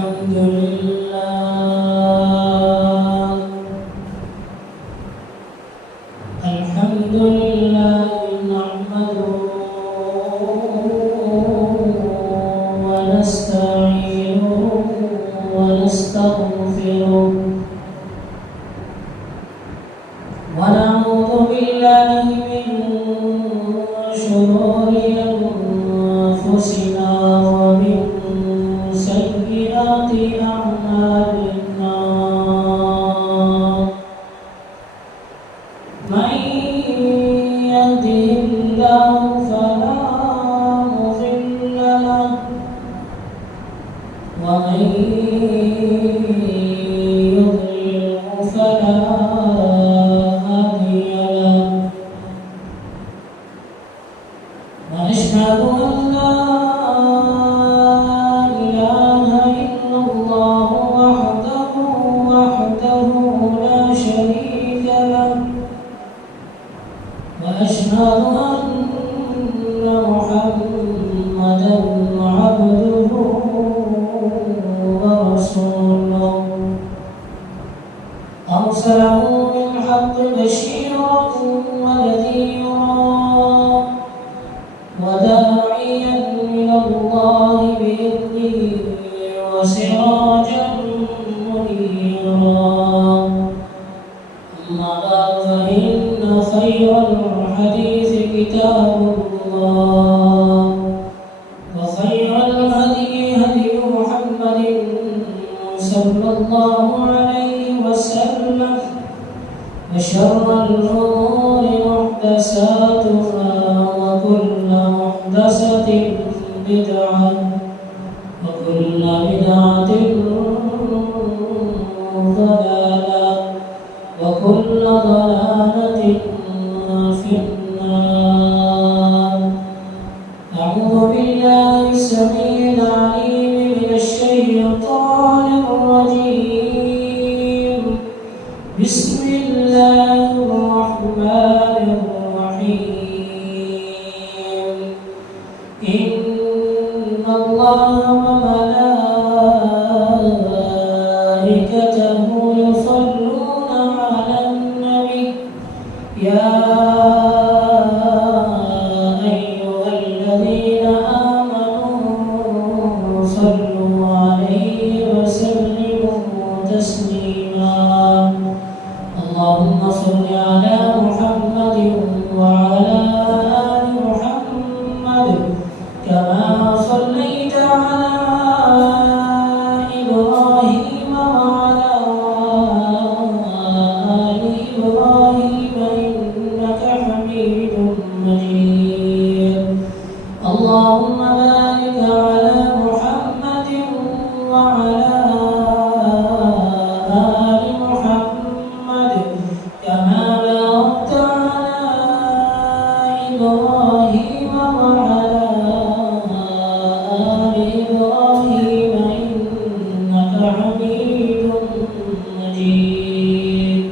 الحمد لله نحمده ونستعينه ونستغفره ونعوذ بالله من شرور أنفسنا ومن سيئات أعمالنا من يهده الله فلا مضل له ومن يضلله فلا هادي له وأشهد أن لا إله إلا الله وحده لا شريك له وأشهد أن محمدا عبده ورسوله أرسله بالحق بشيرا ونذيرا وداعيا إلى الله بإذنه وسراجا منيرا أما بعد فإن خير الحديث كتاب الله وخير الهدي هدي محمد صلى الله عليه وسلم وشر الأمور محدثاتها وكل محدثة بدعة وكل بدعة ضلالة وكل ضلالة في النار. أعوذ بالله السميع العليم من الشيطان الرجيم. بسم الله الرحمن الرحيم. إن الله وملائكته يصلون على النبي يا أيها الذين آمنوا صلوا عليه وسلموا تسليما. اللهم صل على محمد وعلى آل محمد كما صليت على إبراهيم وعلى آل إبراهيم إنك حميد مجيد. اللهم بارك على محمد وعلى آل محمد كما باركت على إبراهيم وعلى آل إبراهيم إنك حميد مجيد.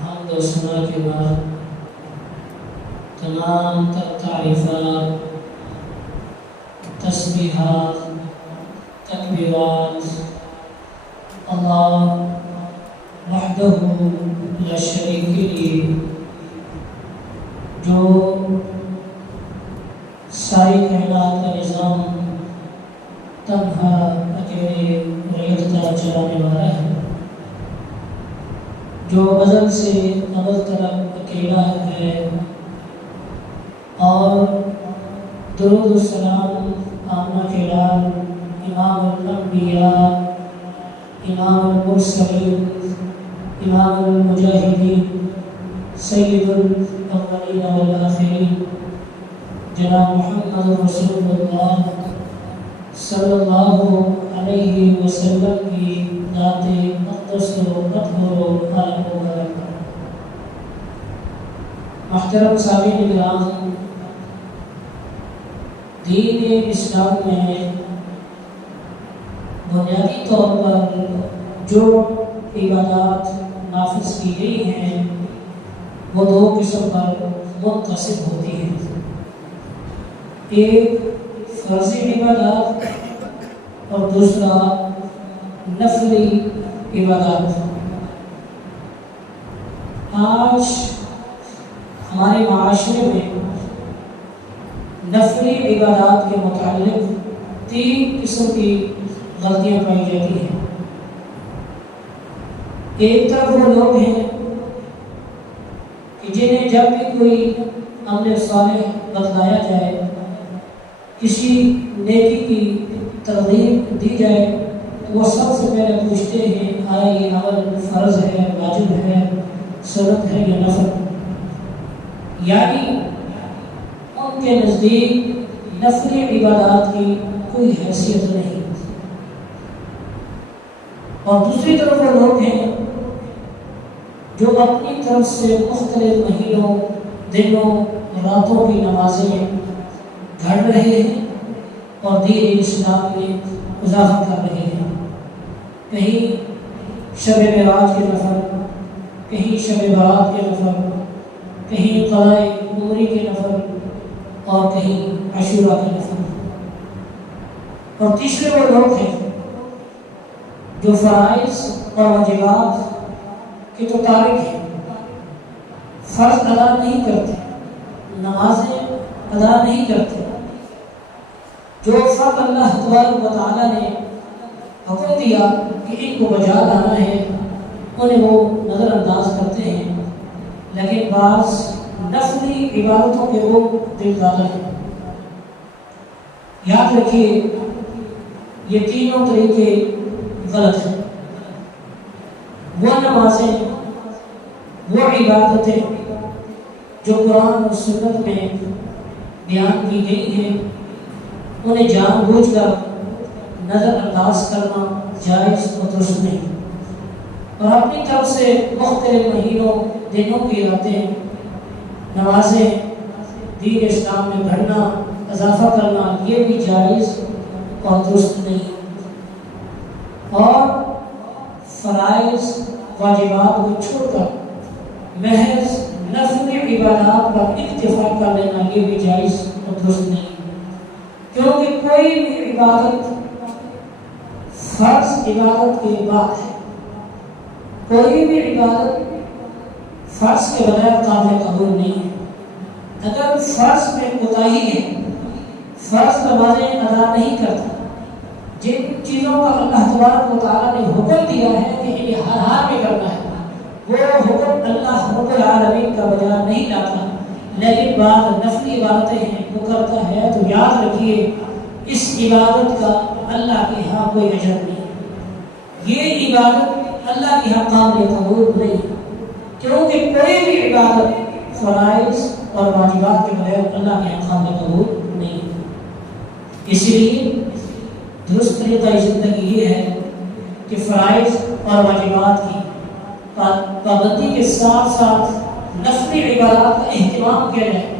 حمد و ثنا کے بعد تمام تعریفات، تسبیحات، تکبیرات اللہ وحدہ لا شریک کے لیے جو ساری کائنات کا نظام تنہا اکیلے اور یکتا چلانے والا ہے، جو ازل سے ابد تک اکیلا ہے، اور درود و سلام آمنہ کے لال امام الانبیاء، امام المرسلین، امام المجاہدین، سید الاولین والآخرین جناب محمد رسول اللہ صلی اللہ علیہ وسلم کی ذات اقدس و اطہر و عالم و برکہ. محترم سامعین کرام، دین اسلام میں بنیادی طور پر جو عبادات نافذ کی گئی ہیں وہ دو قسم پر منقسم ہوتی ہیں. ایک فرضی عبادات اور دوسرا نفلی عبادات۔ آج ہمارے معاشرے میں نفلی عبادات کے متعلق 3 قسم کی غلطیاں پائی جاتی ہیں۔ ایک طرف وہ لوگ ہیں کہ جنہیں جب بھی کوئی عمل صالح بتلایا جائے، کسی نیکی کی ترغیب دی جائے، تو وہ سب سے پہلے پوچھتے ہیں آیا یہ عمل فرض ہے، واجب ہے، سنت ہے یا نفل۔ یعنی ان کے نزدیک نفلی عبادات کی کوئی حیثیت نہیں۔ اور دوسری طرف وہ لوگ ہیں جو اپنی طرف سے مختلف مہینوں، دنوں، راتوں کی نمازیں گھڑ رہے ہیں اور دین اسلام میں اضافہ کر رہے ہیں۔ کہیں شب معراج کے نفل، کہیں شب برات کے نفل، کہیں قضاء عمری کے نفل اور کہیں عاشورہ کے نفل۔ اور تیسرے وہ لوگ ہیں جو فرائض اور واجبات کے تو تارک ہیں، فرض ادا نہیں کرتے، نمازیں ادا نہیں کرتے۔ جو فرض اللہ تبارک و تعالیٰ نے حکم دیا کہ ان کو بجا لانا ہے، انہیں وہ نظر انداز کرتے ہیں، لیکن بعض نفلی عبادتوں کے وہ دلدادہ ہیں۔ یاد رکھیے یہ تینوں طریقے غلط ہیں۔ وہ نمازیں، وہ عبادتیں جو قرآن و سنت میں بیان کی گئی ہیں، انہیں جان بوجھ کر نظر انداز کرنا جائز و درست نہیں، اور اپنی طرف سے مختلف مہینوں، دنوں کی راتیں، نمازیں دین اسلام میں گھڑنا، اضافہ کرنا، یہ بھی جائز اور درست نہیں۔ اور فرائض واجبات کو چھوڑ کر محض نفلی عبادات پر اکتفا کر لینا، یہ بھی جائز اور درست نہیں، کیونکہ کوئی بھی عبادت فرض عبادت کے بعد ہے، کوئی بھی عبادت فرض کے بغیر قابل قبول نہیں ہے۔ اگر فرض میں کوتاہی ہے، فرض نمازیں ادا نہیں کرتا، جن چیزوں کا اللہ تبارک و تعالیٰ نے حکم دیا ہے کہ انہیں ہر حال میں کرنا ہے، وہ حکم اللہ رب العالمین کا بجا نہیں لاتا، لیکن بعض نفلی عبادتیں ہیں وہ کرتا ہے، تو یاد رکھیے اس عبادت کا اللہ کے ہاں کوئی اجر نہیں، یہ عبادت اللہ کے ہاں قابل قبول نہیں، کیونکہ کوئی بھی عبادت فرائض اور واجبات کے بغیر اللہ کے ہاں قابل قبول نہیں۔ اسی لیے درست طریقہ زندگی یہ ہے کہ فرائض اور واجبات کی پابندی کے ساتھ ساتھ نفلی عبادات کا اہتمام کیا جائے،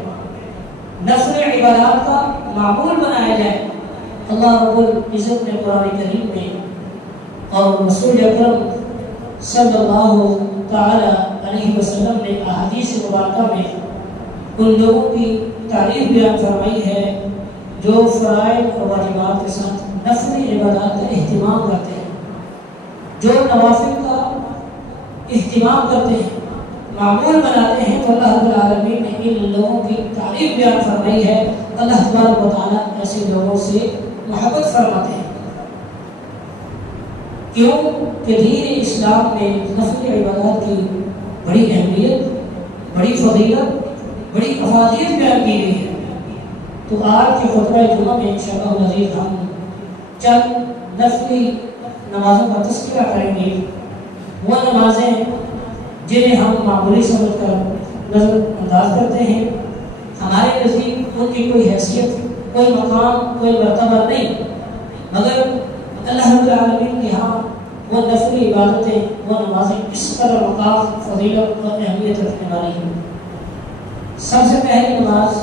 نفلی عبادات کا معمول بنایا جائے۔ اللہ رب العزت نے قرآن کریم میں اور رسول اکرم صلی اللہ تعالی علیہ وسلم نے احادیث مبارکہ میں ان لوگوں کی تعریف بیان فرمائی ہے جو فرائض اور واجبات کے ساتھ نفلی عبادات کا اہتمام کرتے ہیں، جو نوافل کا اہتمام کرتے ہیں، معمول بناتے ہیں، تو اللہ رب العالمین نے ان لوگوں کی تعریف بیان فرمائی ہے۔ اللہ تبارک و تعالیٰ ایسے لوگوں سے محبت فرماتے ہیں، کیوں کہ دین اسلام میں نفلی عبادات کی بڑی اہمیت، بڑی فضیلت، بڑی افادیت بیان کی گئی ہے۔ تو آج کے خطبہ جمعہ میں انشاءاللہ العزیز ہم چند نفلی نمازوں کا تذکرہ کریں گے، وہ نمازیں جنہیں ہم معمولی سمجھ کر نظر انداز کرتے ہیں، ہمارے نزدیک ان کی کوئی حیثیت، کوئی مقام، کوئی مرتبہ نہیں، مگر اللہ رب العالمین کے ہاں وہ نفلی عبادتیں، وہ نمازیں اس قدر مقام، فضیلت اور اہمیت رکھنے والی ہیں۔ سب سے پہلی نماز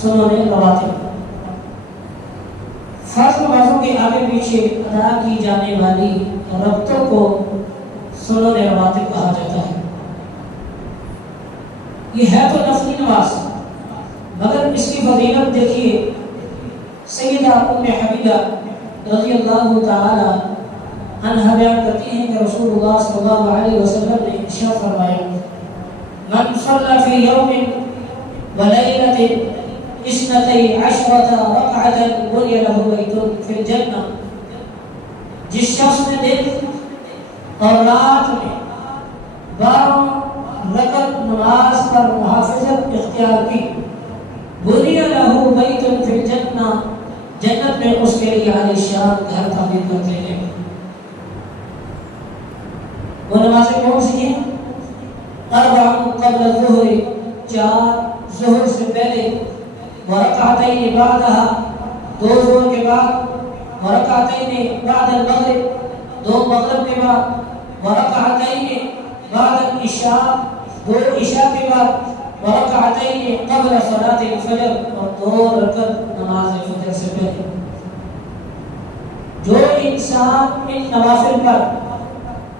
سنن رواتب، فرض نمازوں کے آگے پیچھے ادا کی جانے والی رکعتوں کو سنن رواتب کہا جاتا ہے۔ یہ ہے تو نفلی نماز، مگر اس کی فضیلت دیکھیے۔ سیدہ ام حبیبہ رضی اللہ تعالی عنہ بیان کرتی ہیں کہ رسول اللہ صلی اللہ علیہ وسلم نے ارشاد فرمایا من صلى في يوم وليلة 12 ركعة بني له بيت في الجنة، جس شخص نے دن اور رات میں 12 رکعت نماز پر محافظت اختیار کی، بنی له بیت فی الجنہ، جنت میں اس کے لیے عالیشان گھر تعمیر کرتے ہیں۔ وہ نمازیں کون سی ہیں؟ 4 قبل الظہر، 4 ظہر سے پہلے، ورکعتین بعدها، 2 ظہر کے بعد، ورکعتین بعد المغرب، 2 مغرب کے بعد، ورکعتین بعد العشاء، 2 عشاء کے بعد، ورکعتین قبل صلاۃ الفجر، اور 2 رکعت نماز فجر سے پہلے۔ جو انسان ان نوافل پر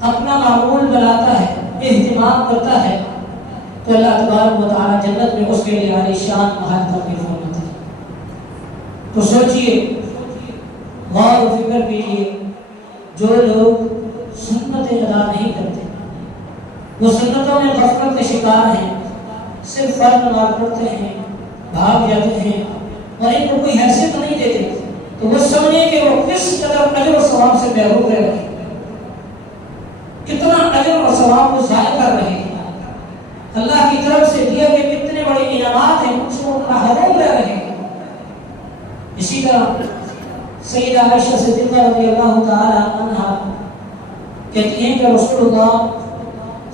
اپنا معمول بناتا ہے، اہتمام کرتا ہے، تو اللہ تبارک و تعالی جنت میں اس کے لیے عالیشان محل تعمیر فرماتا ہے۔ تو سوچئے، غور و فکر کیجیے، جو لوگ سنتیں ادا نہیں کرتے، وہ سنتوں میں غفلت کے شکار ہیں، صرف فرض نماز پڑھتے ہیں، بھاگ جاتے ہیں اور ان کو کوئی حیثیت نہیں دیتے، تو وہ سمجھیں کہ وہ کس قدر اجر و ثواب سے محروم رہ رہے ہیں، کتنا اجر اور ثواب کو ضائع کر رہے ہیں، اللہ کی طرف سے دیے ہوئے کتنے بڑے انعامات ہیں، اس کو محروم رہ رہے ہیں۔ اسی طرح سیدہ عائشہ صدیقہ رضی اللہ تعالی عنہا کہتی ہیں کہ رسول اللہ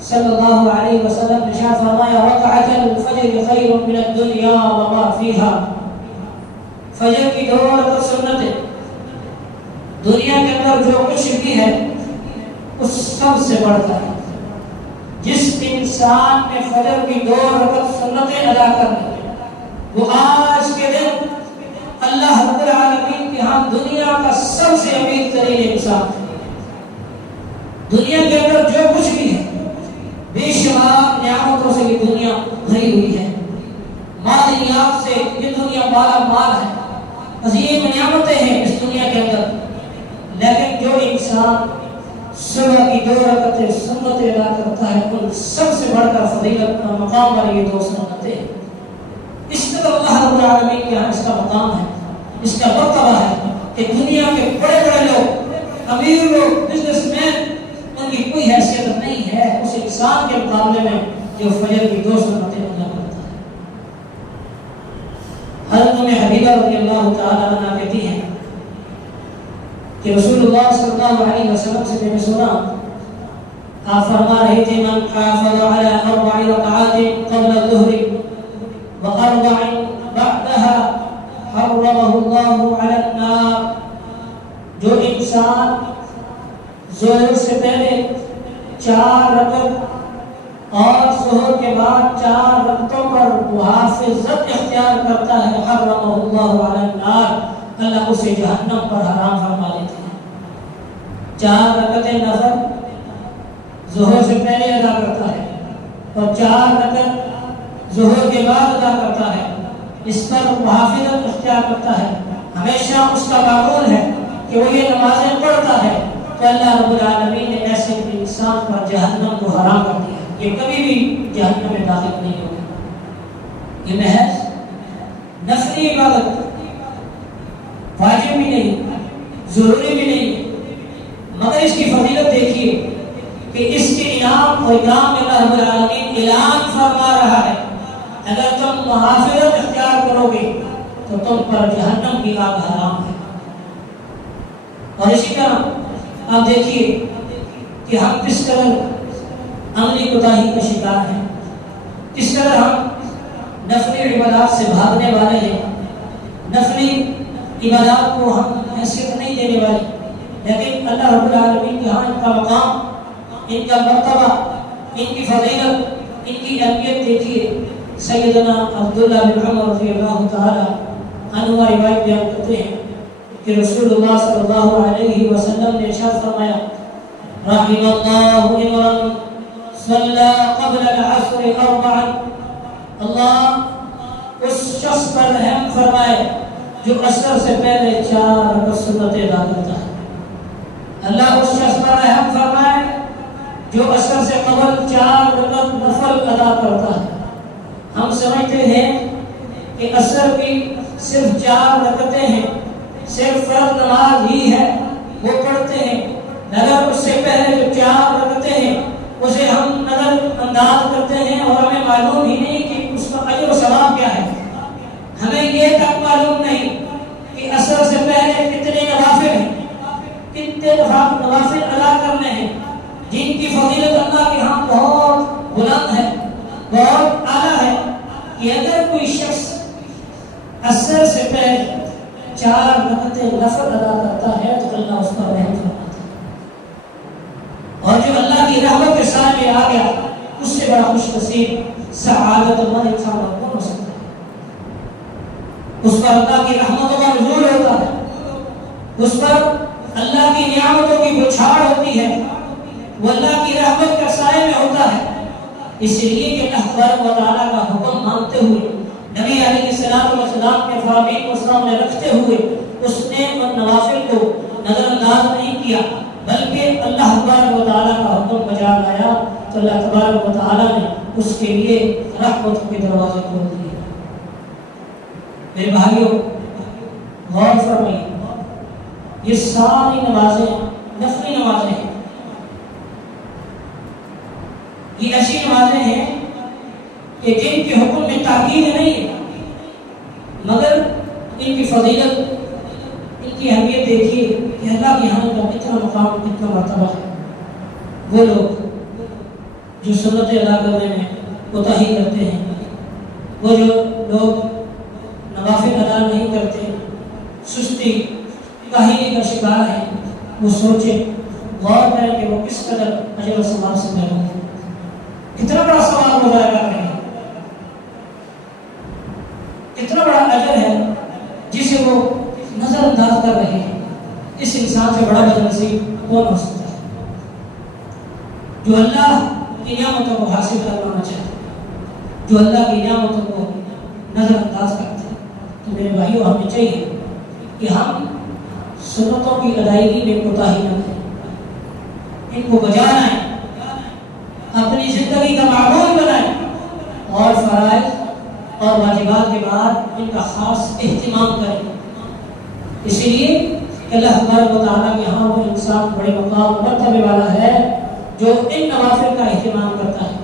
صلی اللہ علیہ وسلم نے ارشاد فرمایا رکعۃ الفجر خیر من الدنیا وما فیها، فجر کی 2 رکعت سنت ہے، دنیا کے اندر جو کچھ بھی ہے اس سب سے بڑھتا ہے۔ جس انسان نے فجر کی 2 رکعت سنتیں ادا کر لی، وہ آج کے دن اللہ رب العالمین کے ہاں دنیا کا سب سے امیر ترین انسان ہے۔ دنیا کے اندر جو کچھ بھی ہے، بے شمار نعمتوں سے یہ دنیا بھری ہوئی ہے، مادیات سے یہ دنیا مالا مال ہے، عظیم نعمتیں ہیں اس دنیا کے اندر، لیکن جو انسان صبح کی 2 رکعتیں سنتیں ادا کرتا ہے، ان سب سے بڑھ کر فضیلت کا مقام والی یہ 2 سنتیں ہیں۔ اس قدر اللہ رب العالمین کے یہاں اس کا مقام ہے، اس کا مرتبہ ہے کہ دنیا کے بڑے بڑے لوگ، امیر لوگ، بزنس مین، ان کی کوئی حیثیت نہیں ہے اس انسان کے مقابلے میں جو فجر کی 2 سنتیں ادا کرتا ہے۔ حضرت ام حبیبہ رضی اللہ تعالی عنہا کہتی ہیں کہ رسول اللہ صلی اللہ علیہ وسلم سے میں نے سنا، آپ فرما رہے تھے من حافظ علی 4 رکعات قبل الظہر و4 بعدها حرمه اللہ علی النار، جو انسان ظہر سے پہلے 4 رکعت اور ظہر کے بعد 4 رکعتوں پر محافظت اختیار کرتا ہے، حرمه اللہ علی النار، اللہ اسے جہنم پر حرام فرما دیتے ہیں۔ 4 رکعتیں نفل ظہر سے پہلے ادا کرتا ہے اور 4 رکعت ظہر کے بعد ادا کرتا ہے، اس پر محافظت اختیار کرتا ہے، ہمیشہ اس کا معمول ہے کہ وہ یہ نمازیں پڑھتا ہے، تو اللہ رب العالمین نے ایسے انسان پر جہنم کو حرام کر دیا، یہ کبھی بھی جہنم میں داخل نہیں ہوگا۔ یہ محض نفلی عبادت، واجب بھی نہیں، ضروری بھی نہیں، مگر اس کی فضیلت دیکھیے کہ اس کے انعام اور اکرام میں اللہ رب العالمین اعلان فرما رہا ہے، اگر تم محافظت اختیار کرو گے تو تم پر جہنم کی آگ حرام ہے۔ اور اسی طرح آپ دیکھیے کہ ہم کس طرح عملی کوتاہی کا شکار ہیں، کس طرح ہم نفلی عبادات سے بھاگنے والے ہیں، نفلی عبادات کو ہم حیثیت نہیں دینے والے، لیکن اللہ رب العالمین کے ہاں ان کا مقام، ان کا مرتبہ، ان کی فضیلت، ان کی اہمیت دیکھیے۔ سیدنا عبداللہ بن عمر رضی اللہ تعالی عنہ روایت بیان کرتے ہیں کہ رسول اللہ صلی اللہ علیہ وسلم نے ارشاد فرمایا رحم اللہ امرا صلی قبل العصر 4، اللہ اس شخص پر رحم فرمائے جو عصر سے پہلے 4 رکعت سنتیں ادا کرتا ہے، اللہ اس شخص پر رحم فرمائے جو عصر سے قبل 4 رکعت نفل ادا کرتا ہے۔ ہم سمجھتے ہیں کہ عصر کی صرف 4 رکعتیں ہیں، صرف فرض نماز ہی ہے وہ پڑھتے ہیں، مگر اس سے پہلے جو 4 رکعتیں ہیں اسے ہم نظر انداز کرتے ہیں اور ہمیں معلوم ہی نہیں کہ اس کا اجر و ثواب کیا ہے۔ ہمیں یہ تک معلوم نہیں کہ عصر سے پہلے کتنے نوافل ہیں، کتنے نوافل ادا کرنے ہیں جن کی فضیلت اللہ کے ہاں بہت بلند ہے، بہت اعلیٰ ہے، کہ اگر کوئی شخص عصر سے پہلے 4 رکعتیں نفل ادا کرتا ہے تو اللہ اس پر رحم فرماتا ہے، اور جو اللہ کی رحمت کے سامنے آ گیا اس سے بڑا خوش نصیب سعادت مند انسان اور کون ہو سکتا ہے۔ اس پر اللہ کی رحمتوں کا نزول ہوتا ہے، اس پر اللہ کی نعمتوں کی بچھاڑ ہوتی ہے، وہ اللہ کی رحمت کا سائے میں ہوتا ہے۔ اس لیے کہ اللہ تبارک و تعالیٰ کا حکم مانتے ہوئے، نبی علیہ السلام کے فرامین کو سامنے رکھتے ہوئے اس نے ان نوافل کو نظر انداز نہیں کیا، بلکہ اللہ تبارک و تعالیٰ کا حکم بجا لایا تو اللہ تبارک و تعالیٰ نے اس کے لیے رحمت کے دروازے کھول دیے۔ میرے بھائیوں، غور فرمائیے، یہ ساری نمازیں نفلی نمازیں ہیں، یہ ایسی نمازیں ہیں کہ جن کے حکم میں تاکید نہیں ہے، مگر ان کی فضیلت، ان کی اہمیت دیکھیے کہ اللہ کے یہاں کا کتنا مقام، کتنا مرتبہ ہے۔ وہ لوگ جو سنتیں ادا کرنے میں کوتاہی کرتے ہیں، وہ جو لوگ نوافل ادا نہیں کرتے، سستی کاہلی کا شکار ہیں، وہ سوچیں، غور کریں کہ وہ کس قدر اجر و ثواب سے محروم ہیں، کتنا بڑا ثواب ہو جائے گا، کتنا بڑا اجر ہے جسے وہ نظر انداز کر رہے ہیں۔ اس انسان سے بڑا بدنصیب کون ہو سکتا ہے جو اللہ کی نعمتوں کو حاصل کرنا چاہتے ہیں، جو اللہ کی نعمتوں کو نظر انداز کرتے ہیں۔ تو میرے بھائیوں، ہمیں چاہیے کہ ہم سنتوں کی ادائیگی میں کوتاہی نہ کریں، ان کو بجا لائیں، اپنی زندگی کا معمول بنائیں، اور فرائض اور واجبات کے بعد ان کا خاص اہتمام کریں۔ اسی لیے کہ اللہ تبارک و تعالیٰ کے ہاں وہ انسان بڑے مقام مرتبے والا ہے جو ان نوافل کا اہتمام کرتا ہے۔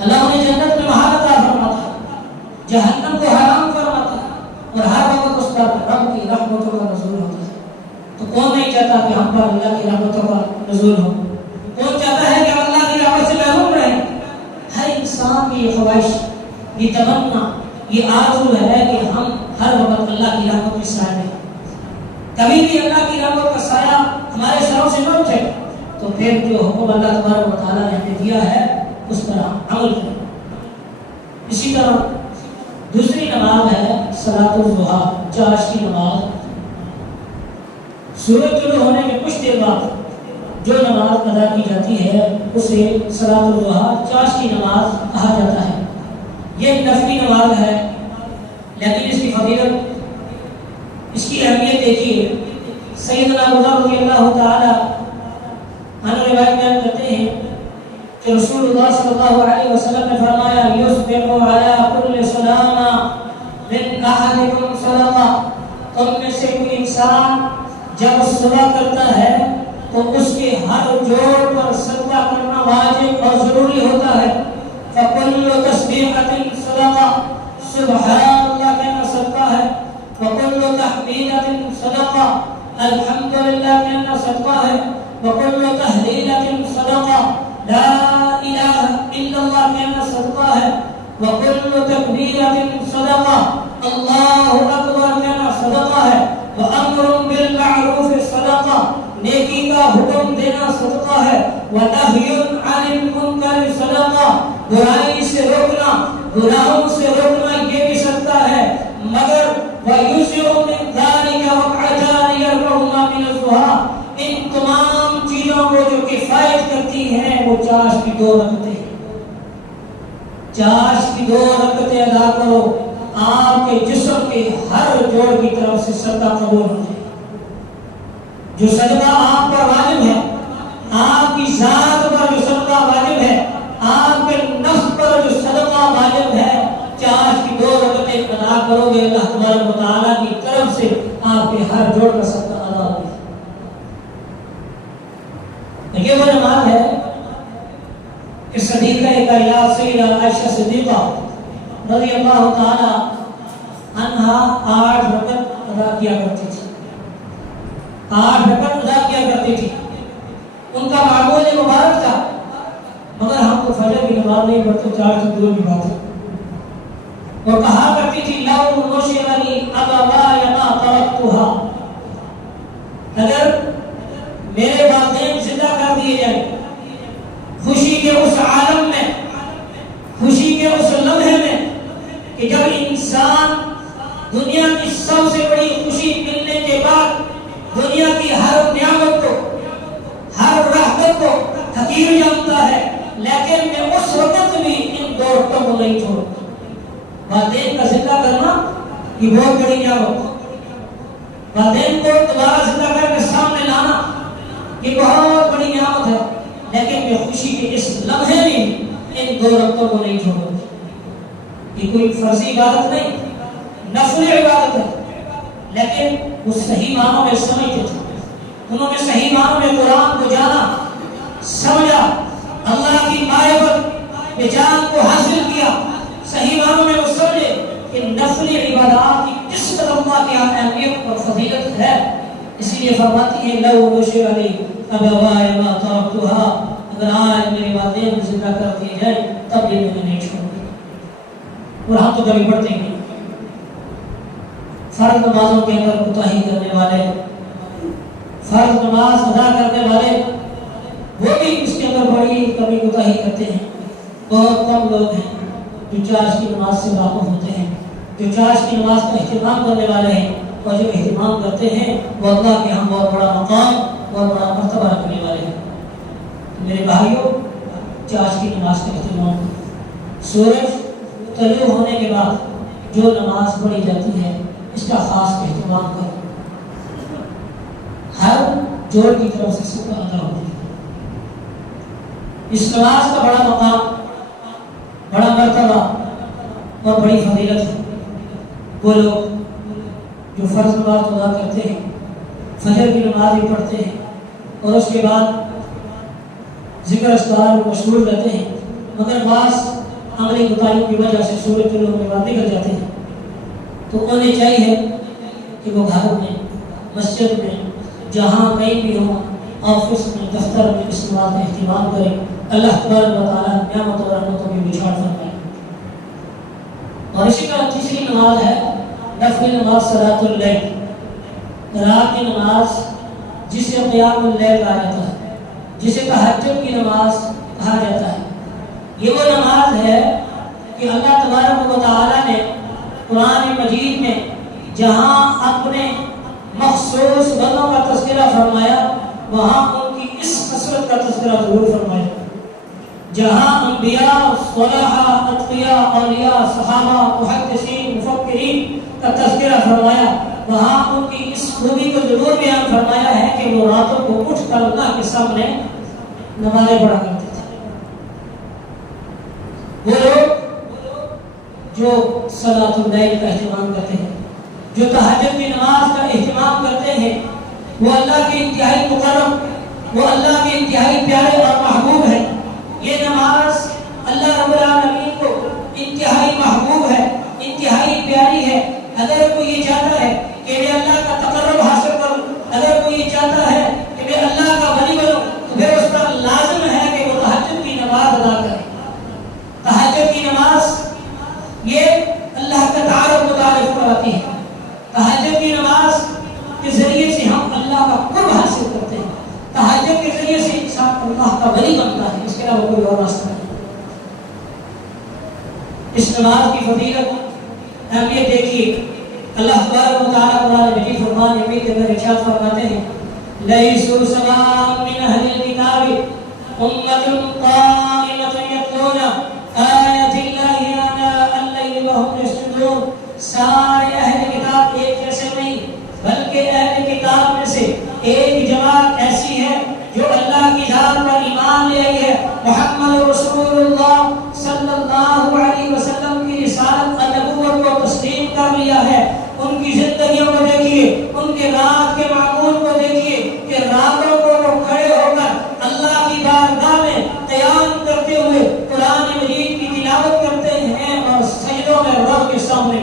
اللہ انہیں جنت میں محل عطا فرماتا ہے، جہنم کو حرام فرماتا ہے، اور ہر وقت اس پر رب کی رحمتوں کا نزول ہوتا ہے۔ تو کون نہیں چاہتا کہ ہم پر اللہ کی رحمتوں کا نزول ہو؟ کون چاہتا ہے کہ ہم اللہ کی رحمت سے محروم رہیں؟ ہر انسان کی یہ خواہش، یہ تمنا، یہ آرزو ہے کہ ہم ہر وقت اللہ کی رحمت کے سائے میں، کبھی بھی اللہ کی رحمت کا سایہ ہمارے سروں سے نہ اٹھے، تو پھر جو حکم اللہ تبارک و تعالیٰ نے ہمیں دیا ہے اس پر ہم عمل کریں۔ اسی طرح دوسری نماز ہے صلاۃ الضحیٰ، چاشت کی نماز۔ سورج طلوع ہونے کے کچھ دیر بعد جو نماز ادا کی جاتی ہے اسے صلاۃ الضحیٰ، چاشت کی نماز کہا جاتا ہے۔ یہ نفلی نماز ہے، لیکن اس کی فضیلت، اس کی اہمیت دیکھیے۔ سیدنا ابو ذر رضی اللہ تعالی عنہ روایت بیان کرتے ہیں کہ رسول اللہ صلی اللہ علیہ وسلم نے فرمایا، یسبق علی کل سلامہ من احدکم صدقہ، تم میں سے کوئی انسان جب صبح کرتا ہے تو اس کے ہر جوڑ پر صدقہ کرنا واجب اور ضروری ہوتا ہے۔ فکل تسبیحۃ صدقہ، سبحان اللہ کہنا صدقہ ہے، وکل تحمیدۃ صدقہ، الحمدللہ کہنا صدقہ ہے، وکل تہلیلۃ صدقہ، لا الہ الا اللہ کہنا صدقہ ہے، وکل تکبیرۃ صدقہ، اللہ اکبر کہنا صدقہ ہے، وامر بالمعروف صدقہ، نیکی کا حکم دینا صدقہ ہے، ونہی عن المنکر صدقہ، برائی سے روکنا، گناہوں سے روکنا یہ بھی صدقہ ہے، مگر وَيُسْرُ مِنْ ذَلِكَ وَقْعَتَانِ يَرْفَعُهُمَا مِنَ الضُّحَىٰ، ان تمام چیزوں کو جو کفایت کرتی ہیں وہ چاشت کی 2 رکعتیں ہیں۔ چاشت کی 2 رکعتیں ادا کرو، آپ کے جسم کے ہر جوڑ کی طرف سے صدقہ قبول ہو جائے. جو صدقہ آپ پر واجب ہے، آپ کی ذات پر جو صدقہ واجب ہے، آپ کے نفس پر جو صدقہ واجب ہے، چاش کی 2 رکعتیں ادا کرو گے، اللہ تبارک و تعالیٰ کی طرف سے آپ کے ہر جوڑ کا صدقہ ادا ہوگا. یہ وہ نماز ہے کہ صدیقہ کائنات سیدہ عائشہ صدیقہ رضی اللہ تعالی عنہا 8 رکعت ادا کیا کرتی تھی. 8 رکعت ادا کیا کرتی تھی. ان کا معمول مبارک تھا، مگر ہم تو فجر کی نماز نہیں پڑھتے، 4 سے 2 کی بات ہے. وہ کہا کرتی تھی لو نشرنی ابوایا ما ترکتها، اگر میرے والدین زندہ کر دیے جائیں خوشی کے اس عالم میں، خوشی کے اس لمحے میں کہ جب انسان دنیا کی سب سے بڑی خوشی ملنے کے بعد دنیا کی ہر نعمت کو، ہر رحمت کو حقیر جانتا ہے، لیکن میں اس وقت بھی ان 2 رکعتوں کو نہیں چھوڑوں. والدین کا زندہ کرنا یہ بہت بڑی نعمت ہے. والدین کو دوبارہ زندہ کر کے سامنے لانا یہ بہت بڑی نعمت ہے، لیکن میں خوشی کے اس لمحے میں ان 2 رکعتوں کو نہیں چھوڑوں. یہ کوئی فرضی عبادت نہیں، نفل عبادت ہے، لیکن وہ صحیح معنوں میں سمجھتے تھے. انہوں نے صحیح معنوں میں قرآن کو جانا، سمجھا، اللہ کی معرفت میں جان کو حاصل کیا. صحیح معنوں میں وہ سمجھے کہ نفل عبادات کی کس قدر اللہ کی اہمیت اور فضیلت ہے. اس لیے فرماتی ہے لو نشرنی ابوایا ما ترکتها، اگر آج میرے والدین زندہ کر دیے جائے تب بھی میں نہیں چھوڑوں گی. اور ہم تو کبھی پڑھتے ہی نہیں. فرض نمازوں کے اندر کوتاہی کرنے والے، فرض نماز ادا کرنے والے، وہ بھی اس کے اندر بڑی کمی کوتاہی کرتے ہیں. بہت کم لوگ ہیں جو چاش کی نماز سے واقف ہوتے ہیں، جو چاش کی نماز کا اہتمام کرنے والے ہیں، اور جو اہتمام کرتے ہیں وہ اللہ کے ہم بہت بڑا مقام، بہت بڑا مرتبہ رکھنے والے ہیں. میرے بھائیوں، چاش کی نماز کا اہتمام، سورج طلوع ہونے کے بعد جو نماز پڑھی جاتی ہے اس کا خاص اہتمام کرو. ہر جوڑ کی طرف سے صدقہ ادا ہوتی ہے. اس نماز کا بڑا مقام، بڑا مرتبہ اور بڑی فضیلت ہے. وہ لوگ جو فرض نماز ادا کرتے ہیں، فجر کی نماز بھی پڑھتے ہیں اور اس کے بعد ذکر اذکار میں مشغول رہتے ہیں، مگر بعض عملی کوتاہیوں کی وجہ سے سورج طلوع ہونے کے بعد نکل جاتے ہیں، تو انہیں چاہیے کہ وہ گھروں میں، مسجد میں، جہاں کہیں بھی ہوں، آفس میں، دفتر میں اس نماز کا اہتمام کریں. اللہ تبارک و تعالیٰ نعمت اور رحمتوں کی بچھاڑ فرمائے. اور اسی طرح تیسری نماز ہے نفل نماز صلاۃ اللیل، رات کی نماز جسے قیام اللیل کہا جاتا ہے، جسے تہجد کی نماز کہا جاتا ہے. یہ وہ نماز ہے کہ اللہ تبارک و تعالیٰ نے قرآن مجید میں جہاں اپنے مخصوص بندوں کا تذکرہ فرمایا وہاں ان کی اس خصلت کا تذکرہ ضرور فرمایا. جہاں انبیاء، صلحاء، اتقیاء، اولیاء، صحابہ، محدثین، مفکرین کا تذکرہ فرمایا وہاں ان کی اس خوبی کو ضرور بیان فرمایا ہے کہ وہ راتوں کو اٹھ کر اللہ کے سامنے نمازیں پڑھا کرتے تھے. وہ لوگ جو صلاۃ اللیل کا اہتمام کرتے ہیں، جو تہجد کی نماز کا اہتمام کرتے ہیں، وہ اللہ کے انتہائی مقرب، وہ اللہ کے انتہائی پیارے اور محبوب ہیں. یہ نماز اللہ رب العالمین کو انتہائی محبوب ہے، انتہائی پیاری ہے. اگر کوئی یہ چاہتا ہے کہ میں اللہ کا تقرب حاصل کروں، اگر کوئی یہ چاہتا ہے کہ میں اللہ کا ولی بنوں، تو پھر اس پر لازم ہے کہ وہ تہجد کی نماز ادا کرے. تہجد کی نماز یہ اللہ کا تعارف متعارف کراتی ہے. تہجد کی نماز کے ذریعے سے ہم اللہ کا قرب حاصل کرتے ہیں. تہجد کے ذریعے سے انسان اللہ کا ولی بنتا ہے، اس کے علاوہ کوئی اور راستہ نہیں. اس نماز کی فضیلت اہمیت دیکھیے. اللہ تبارک و تعالیٰ قرآن مجید فرمان میں ارشاد فرماتے ہیں لیسوا سواء من اہل الکتاب امۃ قائمۃ یتلون آیات اللہ آناء اللیل وهم یسجدون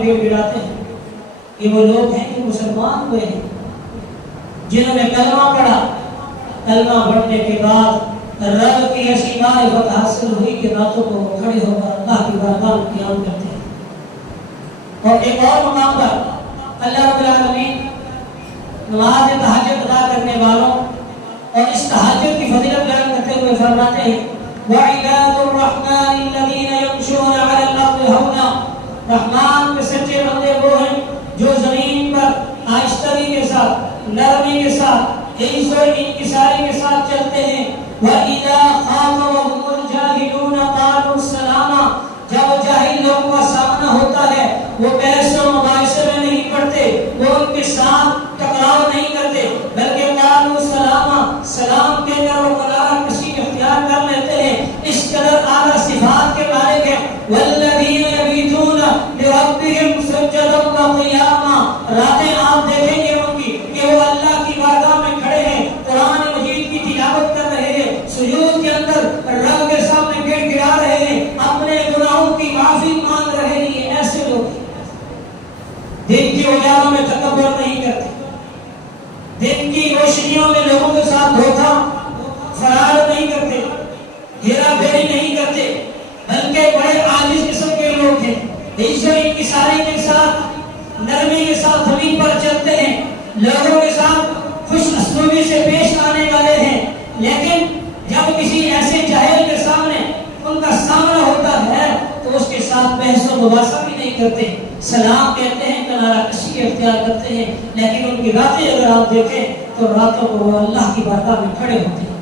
بھیڑ گراتے ہیں. یہ وہ لوگ ہیں جو مسلمان ہوئے ہیں، جنہوں نے کلمہ پڑھا، کلمہ پڑھنے کے بعد رب کی ایسی معرفت حاصل ہوئی کہ راتوں کو وہ کھڑے ہو کر اللہ کی بارگاہ میں قیام کرتے ہیں. اور ایک اور مقام پر اللہ رب العالمین نماز تہجد ادا کرنے والوں اور اس تہجد کی فضیلت بیان کرتے ہوئے فرماتے ہیں وَعِبَادُ الرَّحْمَنِ الَّذِينَ يَمْشُونَ عَلَى الْأَرْضِ هَوْنًا، رحمان کے سچے بندے وہ ہیں جو زمین پر آہستگی کے ساتھ، نرمی کے ساتھ، عز و انکساری کے ساتھ چلتے ہیں. وَإِذَا خَاطَبَهُمُ الْجَاهِلُونَ قَالُوا سَلَامًا، جب جاہل لوگوں کا سامنا ہوتا ہے وہ بحث و مباحثے میں نہیں پڑتے، وہ ان کے ساتھ ٹکراؤ نہیں کرتے، بلکہ قالوا سلاما، سلام کہہ کر وہ کنارہ کشی اختیار کر لیتے ہیں. اس قدر اعلیٰ صفات کے مالک ہیں. والذین یبیتون لربہم سجدا وقیاما، راتیں آپ دیکھیں گے ان کی کہ وہ اللہ کی بارگاہ میں کھڑے ہیں، قرآن مجید کی تلاوت کر رہے ہیں، سجود کے اندر رب کے سامنے گڑ گڑا رہے ہیں، اپنے گناہوں کی معافی مانگ رہے ہیں. یہ ایسے لوگ دن کی اجالوں میں تکبر نہیں کرتے، دن کی روشنیوں میں لوگوں کے ساتھ دھوکہ فرار نہیں کرتے، ہیرا پھیری نہیں کرتے، بلکہ بڑے عاجز قسم کے لوگ ہیں. عزت و انکساری کے ساتھ، نرمی کے ساتھ زمین پر چلتے ہیں، لوگوں کے ساتھ خوش اسلوبی سے پیش آنے والے ہیں. لیکن جب کسی ایسے جاہل کے سامنے ان کا سامنا ہوتا ہے تو اس کے ساتھ بحث و مباحثہ بھی نہیں کرتے، سلام کہتے ہیں، کنارہ کشی اختیار کرتے ہیں. لیکن ان کی راتیں اگر آپ دیکھیں تو راتوں کو وہ اللہ کی بارگاہ میں کھڑے ہوتے ہیں.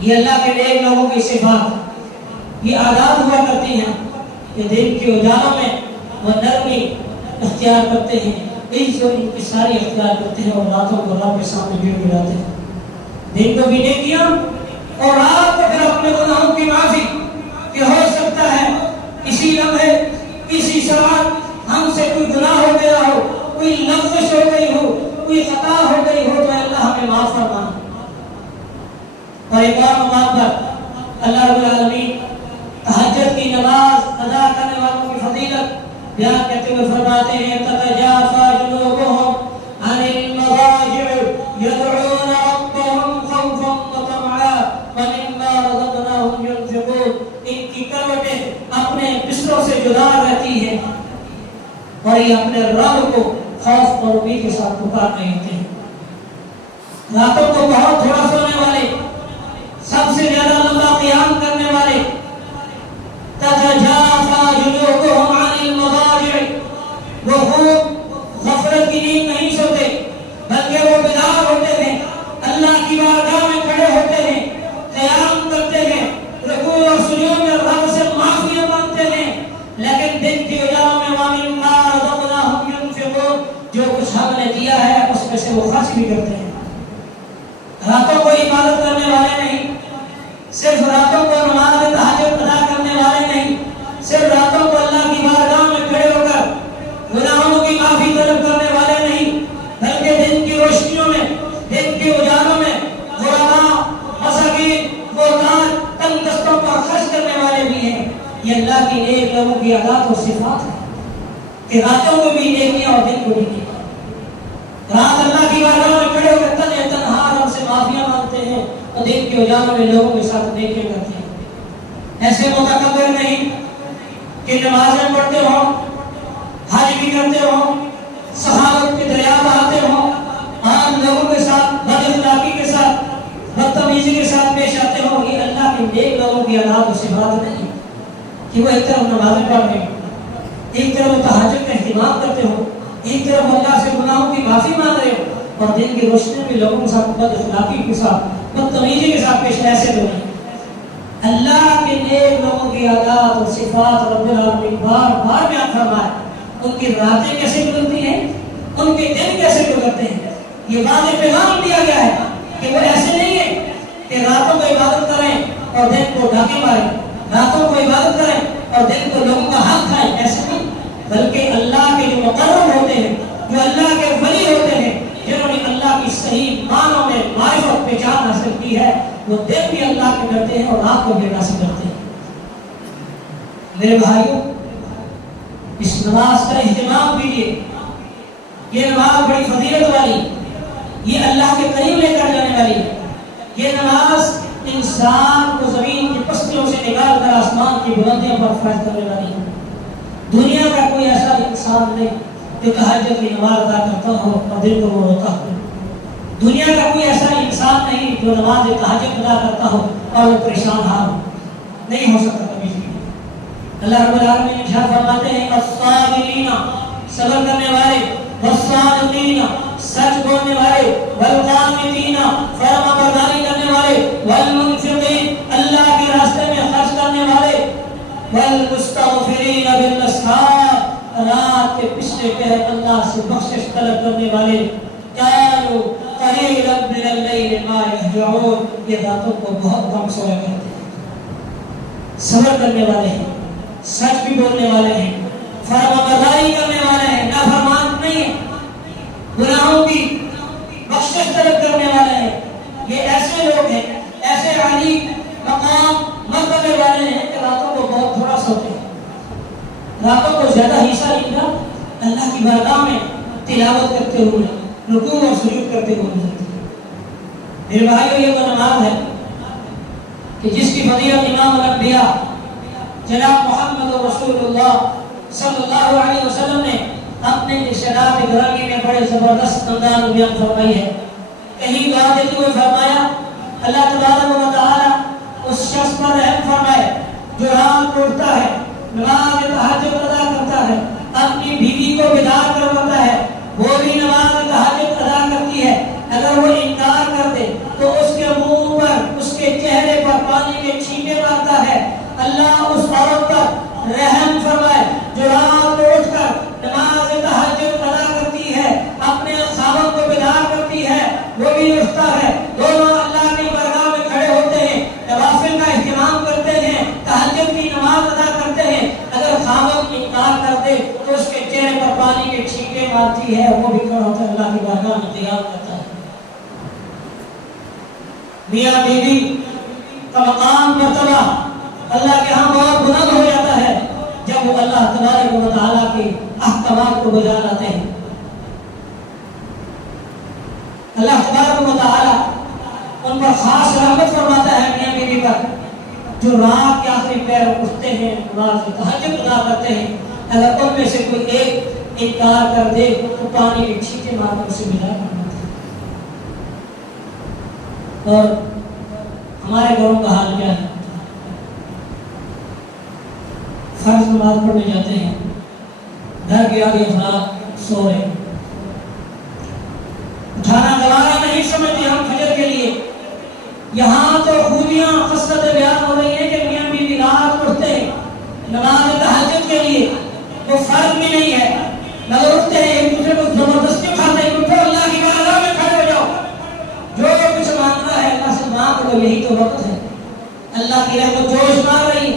یہ اللہ کے نیک لوگوں کی صفات، یہ عادات ہوا کرتی ہیں کہ دن کے اجالوں میں وہ نرمی اختیار کرتے ہیں، عز و انکساری اختیار کرتے ہیں، اور راتوں کو رب کے سامنے گڑ گڑاتے ہیں. دن کو بھی نیکیاں اور رات کو پھر اپنے گناہوں کی معافی. کہ ہو سکتا ہے کسی لمحے، کسی ساتھ ہم سے کوئی گناہ ہو گیا ہو، کوئی لغزش ہو گئی ہو، کوئی خطا ہو گئی ہو، تو اللہ ہمیں معاف فرمائے. اور ایک اور مقام پر اللہ رب العالمین تہجد کی نماز ادا کرنے والوں کی فضیلت بیان کرتے ہوئے فرماتے ہیں تتجافا جنوبهم عن المضاجع يدعون ربهم خوفا وطمعا ومما رزقناهم ينفقون. ان کی کروٹیں اپنے بستروں سے جدا رہتی ہیں اور یہ اپنے رب کو خوف اور امید کے ساتھ پکار رہے ہوتے ہیں. راتوں کو بہت تھوڑا سونے والے، سب سے زیادہ لمبا قیام کرنے والے، تتجافا جنوبهم عن المضاجع، وہ خوب غفلت کی نیند نہیں سوتے بلکہ وہ بیدار ہوتے ہیں، اللہ کی بارگاہ میں کھڑے ہوتے ہیں، قیام کرتے ہیں، رکوع اور سجود میں رب سے معافی مانگتے ہیں. لیکن دن کی اجالوں میں وَمِمَّا رَزَقْنَاهُمْ يُنْفِقُونَ، جو کچھ ہم نے دیا ہے اس میں سے وہ خرچ بھی کرتے ہیں. راتوں کو عبادت کرنے والے نہیں، صرف راتوں کو نماز تہجد ادا کرنے والے نہیں، صرف راتوں کو اللہ کی بارگاہ میں کھڑے ہو کر گناہوں کی معافی طلب کرنے والے نہیں، بلکہ دن کی روشنیوں میں، دن کے اجالوں میں غرباء، مساکین، محتاج، تنگ دستوں پر خرچ کرنے والے بھی ہیں. یہ اللہ کی نیک لوگوں کی عادات اور صفات ہے کہ راتوں کو بھی نیکیاں اور دن کو بھی نیکیاں. رات اللہ کی بارگاہ میں کھڑے ہو کر تنہا رب سے معافیاں مانگتے ہیں اور دن کے اجالوں میں لوگوں کے ساتھ نیکیاں کرتے ہیں. ایسے متکبر نہیں کہ نمازیں پڑھتے ہوں، حج بھی کرتے ہوں، صحابت کے دریا بہاتے ہوں، عام لوگوں کے ساتھ بد اخلاقی کے ساتھ، بدتمیزی کے ساتھ پیش آتے ہوں. یہ اللہ کے نیک لوگوں کی عادات و صفات نہیں کہ وہ ایک طرف نمازیں پڑھ رہے ہوں، ایک طرف تہجد کا اہتمام کرتے ہوں، ایک طرف اللہ سے گناہوں کی معافی مانگ رہے ہو، اور دن کی روشنی میں لوگوں کے ساتھ بد اخلاقی کے ساتھ، بدتمیزی کے ساتھ پیش ایسے لوگ ہیں. اللہ کے نیک لوگوں کی عادات اور صفات رب العالمین بار بار بیان فرمائے. ان کی راتیں کیسے گزرتی ہیں، ان کے دن کیسے گزرتے ہیں. یہ واضح پیغام دیا گیا ہے کہ وہ ایسے نہیں ہے کہ راتوں کو عبادت کریں اور دن کو ڈاکے ماریں، راتوں کو عبادت کریں اور دن کو لوگوں کا حق کھائیں. ایسے نہیں، بلکہ اللہ کے جو مقرب ہوتے ہیں، جو اللہ کے ولی ہوتے ہیں، جنہوں نے اللہ کی صحیح معنوں میں معرفت پہچان حاصل کی ہے، وہ دن بھی اللہ کے ڈرتے ہیں اور رات کو بھی اللہ سے ڈرتے ہیں. میرے بھائیوں، نماز کا اہتمام کیجیے. یہ نماز بڑی فضیلت والی، یہ اللہ کے قریب لے کر جانے والی ہے. یہ نماز انسان کو زمین کی پستیوں سے نکال کر آسمان کی بلندیوں پر فائز کرنے والی ہے. دنیا کا کوئی ایسا انسان نہیں جو تہجد کی نماز ادا کرتا ہو اور دل کو وہ روتا ہو. دنیا کا کوئی ایسا انسان نہیں جو نماز تہجد ادا کرتا ہو اور وہ پریشان ہو. نہیں ہو سکتا کبھی بھی. اللہ رب العالمین ارشاد فرماتے ہیں الصابرین، صبر کرنے والے، والصادقین، سچ بولنے والے، والقانتین، فرما برداری کرنے والے، والمنفقین، اللہ کے راستے میں خرچ کرنے والے، والمستغفرین بالاسحار، رات کے پچھلے پہر اللہ سے بخشش طلب کرنے والے. کانوا قلیلا من اللیل ما یہجعون، یہ راتوں کو بہت کم سویا کرتے ہیں. صبر کرنے والے ہیں، سچ بھی بولنے والے ہیں، فرما برداری کرنے والے ہیں، نافرمان نہیں ہیں، گناہوں کی بخشش طلب کرنے والے ہیں. یہ ایسے لوگ ہیں، ایسے عالی مقام مرتبے والے ہیں کہ راتوں کو بہت تھوڑا سوتے ہیں. راتوں کو زیادہ حصہ ان کا اللہ کی بارگاہ میں تلاوت کرتے ہوئے، رکوع اور سجود کرتے ہوئے گزرتے ہیں. میرے بھائیو، یہ وہ نماز ہے کہ جس کی فضیلت امام الانبیاء جناب محمد رسول اللہ صلی اللہ علیہ وسلم نے اپنے ارشادات گرامی میں بڑے زبردست انداز میں بیان فرمائی ہے. کہیں دعا دیتے ہوئے فرمایا اللہ تبارک و تعالی اس شخص پر رحم فرمائے جو رات کو اٹھتا ہے، نماز تہجد ادا کرتا ہے، اپنی بیوی کو بیدار کرواتا ہے، وہ بھی نماز تہجد ادا کرتی ہے. اگر وہ انکار کر دے تو اس کے منہ پر، اس کے چہرے پر پانی کے چھینٹے مارتا ہے. اللہ اس عورت پر رحم فرمائے جو رات کو اٹھ کر نماز تہجد ادا کرتی ہے، اپنے خاوند کو بیدار کرتی ہے، وہ بھی اٹھتا ہے، دونوں اللہ کی بارگاہ میں کھڑے ہوتے ہیں، نوافل کا اہتمام کرتے ہیں، تہجد کی نماز ادا کرتے ہیں. اگر خاوند انکار کر دے تو اس کے چہرے پر پانی کے چھینٹے مارتی ہے، وہ بھی کھڑا ہوتا ہے، اللہ کی بارگاہ میں قیام کرتا ہے. میاں بیوی کا مقام مرتبہ اللہ کے ہاں بہت بلند ہو جاتا ہے جب وہ اللہ تبارک و تعالیٰ کے احکامات کو بجا لاتے ہیں. اللہ تبارک و تعالیٰ ان پر خاص رحمت فرماتا ہے میاں بیوی پر جو رات کے آخری پہر اٹھتے ہیں، نماز تہجد ادا کرتے ہیں. اگر ان میں سے کوئی ایک انکار کر دے تو پانی کے چھینٹے مار کر اسے بجا کرنا. اور ہمارے گھروں کا حال کیا ہے؟ فرض نماز پڑھنے جاتے ہیں، گھر کے آگے افراد سو رہے ہیں، اٹھانا گوارا نہیں سمجھتے ہم فجر کے لیے. یہاں تو خوبیاں خصلتیں بیان ہو رہی ہیں کہ میاں بیوی رات اٹھتے ہیں نماز تہجد کے لیے. وہ فرض بھی نہیں ہے، مگر اٹھتے ہیں ایک دوسرے کو زبردستی کھاتے ہیں، اٹھو اللہ کی بارگاہ میں کھڑے ہو جاؤ، جو کچھ مانگنا ہے اللہ سے مانگ لو، یہی تو وقت ہے. اللہ کی رحمت جوش مار رہی،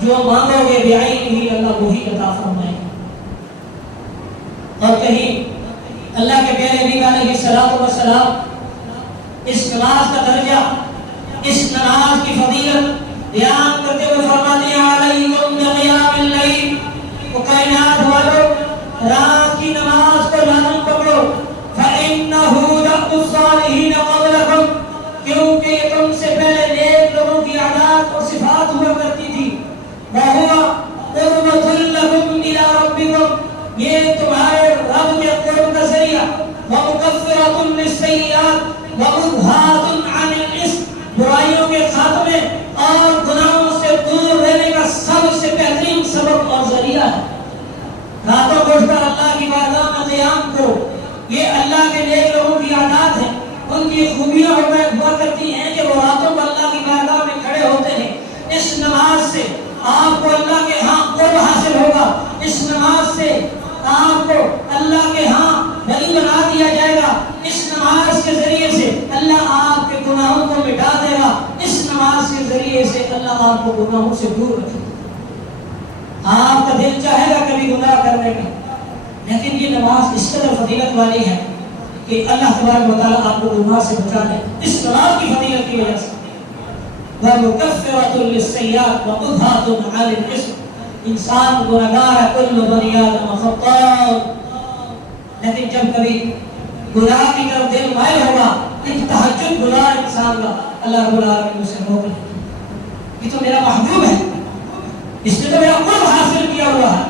جو مانگو گے بعینہ اللہ وہی عطا فرمائے. اور کہیں اللہ کے پیارے نبی علیہ الصلوۃ والسلام اس نماز کا درجہ، اس نماز کی فضیلت بیان کرتے ہوئے فرماتے ہیں علیکم بقیام اللیل، وہ کائنات والو رات کی نماز کو لازم پکڑو. فإنہ دأب الصالحین قبلکم، کیونکہ یہ تم سے پہلے نیک لوگوں کی عادات اور صفات ہوا کرتی تھی. وَهُوَ قُرْبَةٌ لَكُمْ إِلَىٰ رَبِّكُمْ، یہ تمہارے رب کے قرب کا ذریعہ. وَمُكَفِّرَةٌ لِلسَّيِّئَاتِ وَمُنْهَاةٌ عَنِ الْإِثْمِ، برائیوں کے خاتمے اور گناہوں سے دور رہنے کا سب سے بہترین سبب اور ذریعہ ہے. راتوں کو اٹھ کر اللہ کی بارگاہ میں قیام کرو. یہ اللہ کے نیک لوگوں کی عادات ہے، ان کی خوبیاں ہوا کرتی ہیں کہ وہ راتوں کو اللہ کی بارگاہ میں کھڑے ہوتے ہیں. اس نماز سے آپ کو اللہ کے ہاں قرب حاصل ہوگا. اس نماز سے آپ کو اللہ کے ہاں ولی بنا دیا جائے گا. اس نماز کے ذریعے سے اللہ آپ کے گناہوں کو مٹا دے گا. اس نماز کے ذریعے سے اللہ آپ کو گناہوں سے دور رکھے گا. آپ کا دل چاہے گا کبھی گناہ کرنے کا، لیکن یہ نماز اس قدر فضیلت والی ہے کہ اللہ تبارک و تعالیٰ آپ کو گناہ سے بچا لے اس نماز کی فضیلت کی وجہ سے. وَمُكَفِّرَةٌ لِلسَّيِّئَاتِ وَمُنْهَاةٌ عَنِ الْإِثْمِ، انسان گنہگار ہے، کل بنی آدم خطاء، لیکن جب کبھی گناہ کی طرف دل مائل ہوگا، ایک تہجد گزار انسان کا، اللہ رب العالمین اسے روک لے، یہ تو میرا محبوب ہے، اس نے تو میرا قرب حاصل کیا ہوا ہے،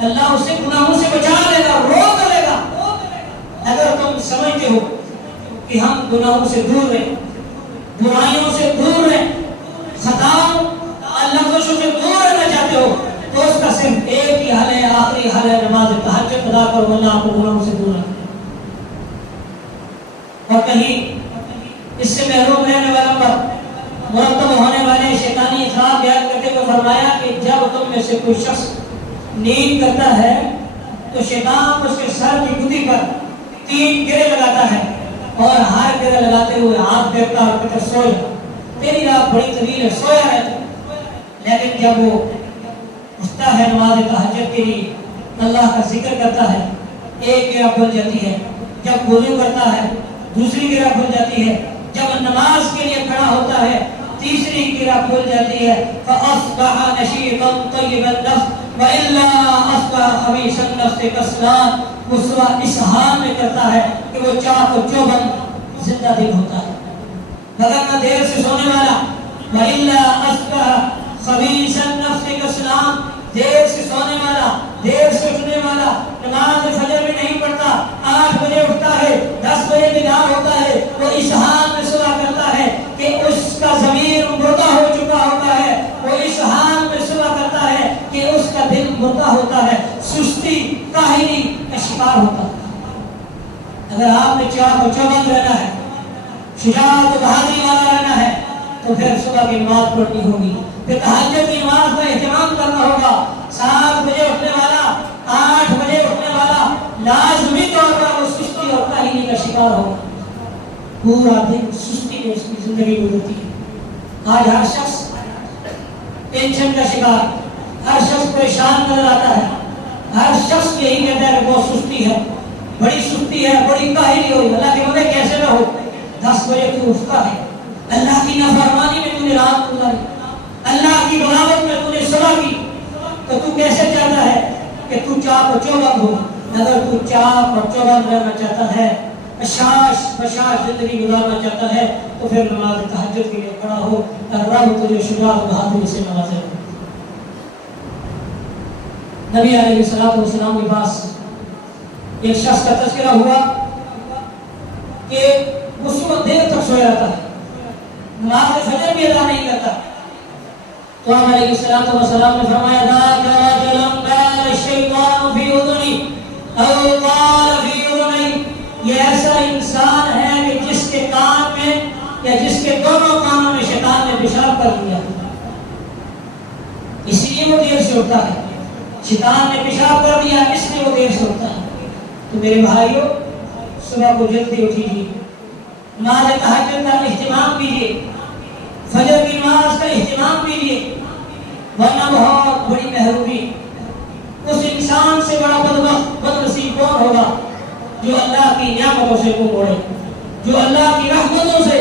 اللہ اسے گناہوں سے بچا لے گا، روک لے گا۔ اگر تم سمجھتے ہو کہ ہم گناہوں سے دور رہیں، برائیوں سے دور رہیں، خطاؤں لفظوں سے دور رہنا چاہتے ہو، تو اس کا صرف ایک ہی حل ہے، آخری حل ہے، نماز تہجد ادا کرو، اللہ آپ کو گناہوں سے دور رکھے۔ اور کہیں اس سے محروم رہنے والوں پر مرتب ہونے والے شیطانی اثرات بیان کرتے ہوئے فرمایا کہ جب تم میں سے کوئی شخص نیند کرتا ہے تو شیطان اس کے سر کی گدی پر 3 گرے لگاتا ہے، اور ہر گرے لگاتے ہوئے ہاتھ پھیرتا اور کہتا سو جا، تیری رات بڑی طویل ہے، سویا رہتا۔ لیکن جب وہ اٹھتا ہے نماز تہجد کے لیے، اللہ کا ذکر کرتا ہے، ایک گرہ کھل جاتی ہے، جب وضو کرتا ہے دوسری گرہ کھل جاتی ہے، جب نماز کے لیے کھڑا ہوتا ہے تیسری گرہ کھل جاتی ہے، فَأَصْبَحَ نَشِيطًا طَيِّبَ النَّفْسِ وَإِلَّا أَصْبَحَ خَبِيثَ النَّفْسِ كَسْلَانًا۔ وہ صبح اس حال میں کرتا ہے کہ وہ چاق و چوبند زندہ دل ہوتا ہے، وگرنہ دیر سے سونے والا، وَإِلَّا أَصْبَحَ خَبِيثَ النَّفْسِ كَسْلَانًا، دیر سے سونے والا، دیر سے اٹھنے والا، نماز فجر میں نہیں پڑھتا، 8 بجے اٹھتا ہے، 10 بجے بیدار ہوتا ہے، وہ اس حال میں صبح کرتا ہے کہ اس کا ضمیر مردہ ہو چکا ہوتا ہے، وہ اس حال میں صبح کرتا ہے کہ اس کا دل مردہ ہوتا ہے، سستی کاہلی کا شکار ہوتا ہے۔ اگر آپ نے چاق و چوبند رہنا ہے، شجاعت و بہادری والا رہنا ہے، تو پھر صبح کی نماز پڑھنی ہوگی، پھر تہجد کی نماز کا اہتمام کرنا ہوگا۔ 7 بجے اٹھنے والا، 8 بجے اٹھنے والا لازمی طور پر وہ سستی اور کاہلی کا شکار ہوگا، پورا دن سستی میں اس کی زندگی گزرتی ہے۔ آج ہر شخص ٹینشن کا شکار، ہر شخص پریشان نظر آتا ہے، ہر شخص یہی کہتا ہے کہ بہت سستی ہے، بڑی سستی ہے، بڑی کاہلی ہوئی۔ اللہ کے بندے کیسے نہ ہو، 10 بجے تو اٹھتا ہے، اللہ کی نافرمانی میں تو نے رات گزاری، اللہ کی بغاوت میں تو نے صبح کی، تو تو کیسے چاہتا ہے کہ تو چاق و چوبند ہو؟ اگر تو چاق اور چوبند رہنا چاہتا ہے، بشاش بشاش زندگی گزارنا چاہتا ہے، تو پھر نماز تہجد کے لیے کھڑا ہو، اور رب تجھے شجاعت و بہادری سے نوازے۔ نبی علیہ السلام کے پاس ایک شخص کا تذکرہ ہوا کہ وہ صبح دیر تک سویا رہتا ہے، نماز فجر بھی ادا نہیں کرتا، تو آپ علیہ السلام نے فرمایا ذاک رجل قال الشیطان فی اذنی او قال فی اذنی، یہ ایسا انسان ہے کہ جس کے کان میں یا جس کے دونوں کانوں میں شیطان نے پیشاب کر دیا، اسی لیے وہ دیر سے اٹھتا ہے، شیطان نے پیشاب کر دیا اس لیے وہ دیر سے اٹھتا ہے۔ تو میرے بھائیو، صبح کو جلدی اٹھیے، نماز تہجد کا اہتمام کیجیے، فجر کی نماز کا اہتمام کیجیے، ورنہ بہت بڑی محرومی، اس انسان سے بڑا بدبخت بدنصیب کون ہوگا جو اللہ کی نعمتوں سے منہ موڑے، جو اللہ کی رحمتوں سے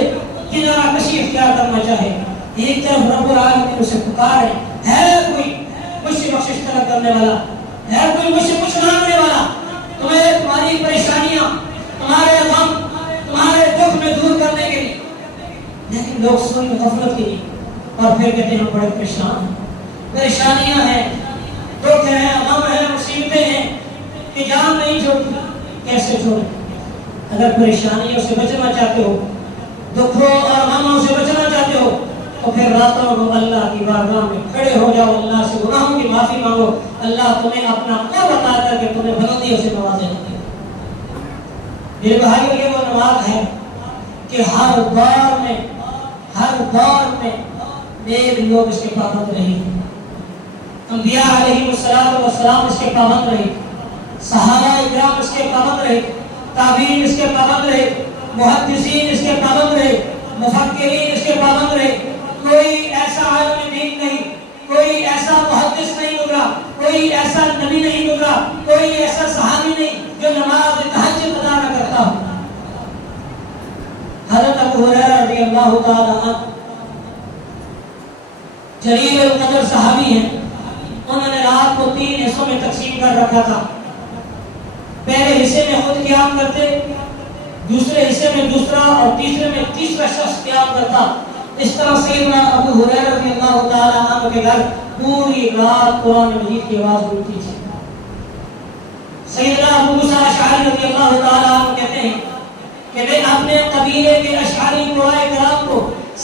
کنارہ کشی اختیار کرنا چاہے۔ ایک طرف رب العالمین اسے پکارے، ہے کوئی مجھ سے بخشش طلب کرنے والا، ہے کوئی مجھ سے کچھ مانگنے والا، تمہیں تمہاری پریشانیاں، تمہارے غم، تمہارے دکھ میں دور کرنے کے لیے۔ لیکن لوگ سوئی غفلت کی، اور پھر کہتے ہیں ہم بڑے پریشان ہیں، پریشانیاں ہیں، دکھ ہیں، غم ہیں، مصیبتیں ہیں کہ جان نہیں چھوڑتی۔ کیسے چھوڑیں؟ اگر پریشانیوں سے بچنا چاہتے ہو، دکھوں اور غموں سے بچنا چاہتے ہو، تو پھر راتوں کو اللہ کی بارگاہ میں کھڑے ہو جاؤ، اللہ سے گناہوں کی معافی مانگو، اللہ تمہیں اپنا قرب عطا کر کے تمہیں بلندیوں سے نوازے گا۔ میرے بھائیو، یہ وہ نماز ہے کہ ہر دور میں نیک لوگ اس کے پابند رہے، انبیاء علیہ السلام اس کے پابند رہے، صحابہ اکرام اس کے پابند رہے، تابعین اس کے پابند رہے، محدثین اس کے پابند رہے، مفکرین اس کے پابند رہے۔ کوئی ایسا عالم دین نہیں، کوئی ایسا محدث نہیں گزرا، کوئی ایسا نبی نہیں گزرا، کوئی ایسا صحابی نہیں جو نماز تہجد ادا نہ کرتا ہو۔ حضرت ابو ہریرہ رضی اللہ تعالی عنہ جلیل القدر صحابی ہیں، رات کو 3 حصوں میں تقسیم کر رکھا تھا. پہلے حصے میں خود قیام کرتے, دوسرے حصے میں دوسرا اور تیسرے میں تیسرا شخص قیام کرتا. اس طرح سیدنا ابو ہریرہ رضی اللہ تعالیٰ عنہ کے گھر پوری رات قرآن مجید کی آواز گونجتی تھی. سیدنا ابو موسیٰ اشعری رضی اللہ تعالیٰ عنہ کہتے ہیں کہ میں اپنے قبیلے کے اشعری قرآن کرام کو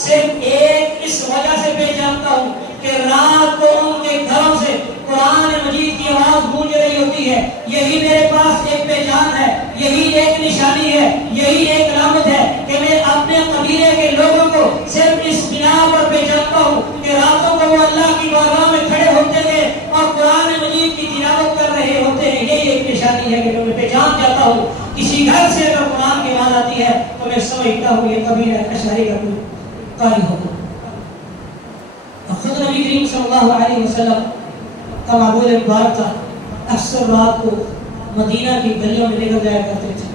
صرف ایک اس وجہ سے پہچانتا ہوں کہ رات کو ان کے گھروں سے قرآن مجید کی آواز گونج رہی ہوتی ہے. یہی میرے پاس ایک پہچان ہے, یہی ایک نشانی ہے, یہی ایک علامت ہے کہ میں اپنے قبیلے کے لوگوں کو صرف اس بنا پر پہچانتا ہوں کہ راتوں کو وہ اللہ کی بارگاہ میں کھڑے ہوتے تھے اور قرآن مجید کی تلاوت کر رہے ہوتے ہیں. یہی ایک نشانی ہے کہ میں پہچان جاتا ہوں. کسی گھر سے اگر قرآن کی آواز آتی ہے تو میں سمجھتا ہوں یہ قبیلہ اشعری کا کوئی قاری ہوگا. خود نبی کریم صلی اللہ علیہ وسلم کا معمول مبارک تھا, اکثر رات کو مدینہ کی گلیوں میں نکل جایا کرتے تھے.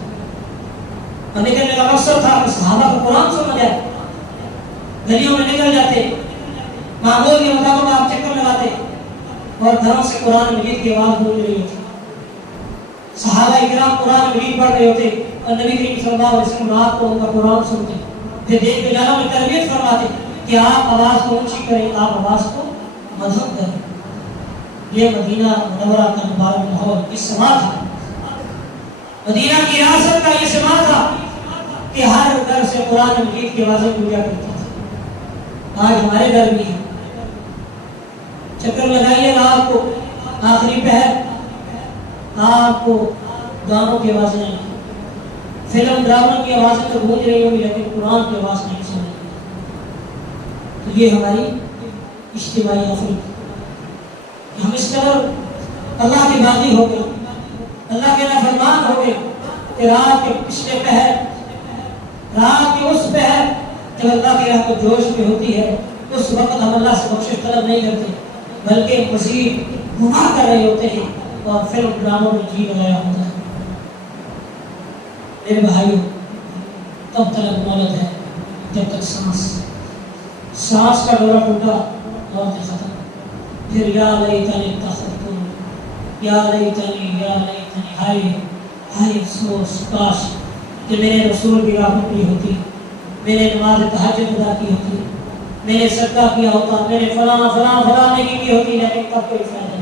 اور نکلنے کا مقصد تھا کہ صحابہ کو قرآن سمجھ جائے. گلیوں میں نکل جاتے, معمول کے مطابق آپ چکر لگاتے اور گھروں سے قرآن مجید کی آواز گونج رہی ہوتی. صحابہ اکرام قرآن مجید پڑھ رہے ہوتے اور نبی کریم صلی اللہ علیہ وسلم رات کو ان کا قرآن سنتے. پھر دیکھ کے جانا میں تربیت فرماتے کہ آپ آواز کو اونچی کریں, آپ آواز کو مدھم کریں. یہ مدینہ منورہ کا مبارک ماحول یہ سما تھا, مدینہ کی ریاست کا یہ سما تھا کہ ہر گھر سے قرآن مجید کی آوازیں گونجا کرتی تھی. آج ہمارے گھر بھی ہے. چکر لگائیے رات کو آخری پہر, آپ کو گانوں کی آوازیں نہیں, فلم ڈراموں کی آوازیں تو گونج رہی ہوگی لیکن قرآن کی آواز نہیں سنی. تو یہ ہماری اجتماعی غفلت, ہم اس قدر اللہ کی باغی ہو گئے, اللہ کے نافرمان ہو گئے کہ رات کے پچھلے پہر, رات کے اس پہر جب اللہ کی رحمت جوش میں ہوتی ہے اس وقت ہم اللہ سے بخشش طلب نہیں کرتے بلکہ مزید گناہ کر رہے ہوتے ہیں اور فلم ڈراموں میں جی لگایا ہوتا ہے. میرے بھائیوں, تب تک مولد ہے جب تک سانس کا دورہ ٹوٹا اور ختم. پھر یا لیتنی اتخذت, یا لیتنی ہائے افسوس کاش کہ میں نے رسول کی راہ پکڑی ہوتی, میں نے نماز تہجد ادا کی ہوتی, میں نے صدقہ کیا ہوتا, میں نے فلاں نہیں کی ہوتی, لیکن تب کوئی فائدہ نہیں.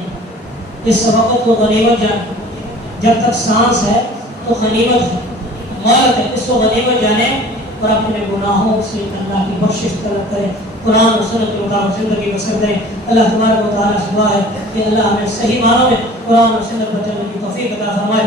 اس وقت کو غنیمت جانے, جب تک سانس ہے تو غنیمت ہے, مولد ہے, اس کو غنیمت جانے اور اپنے گناہوں سے اللہ کی بخشش طلب کریں, قرآن و سنت کے مطابق زندگی بسر کریں. اللہ تبارک و تعالیٰ سے دعا ہے کہ اللہ ہمیں صحیح معنوں میں قرآن و سنت پر چلنے کی توفیق عطا فرمائے.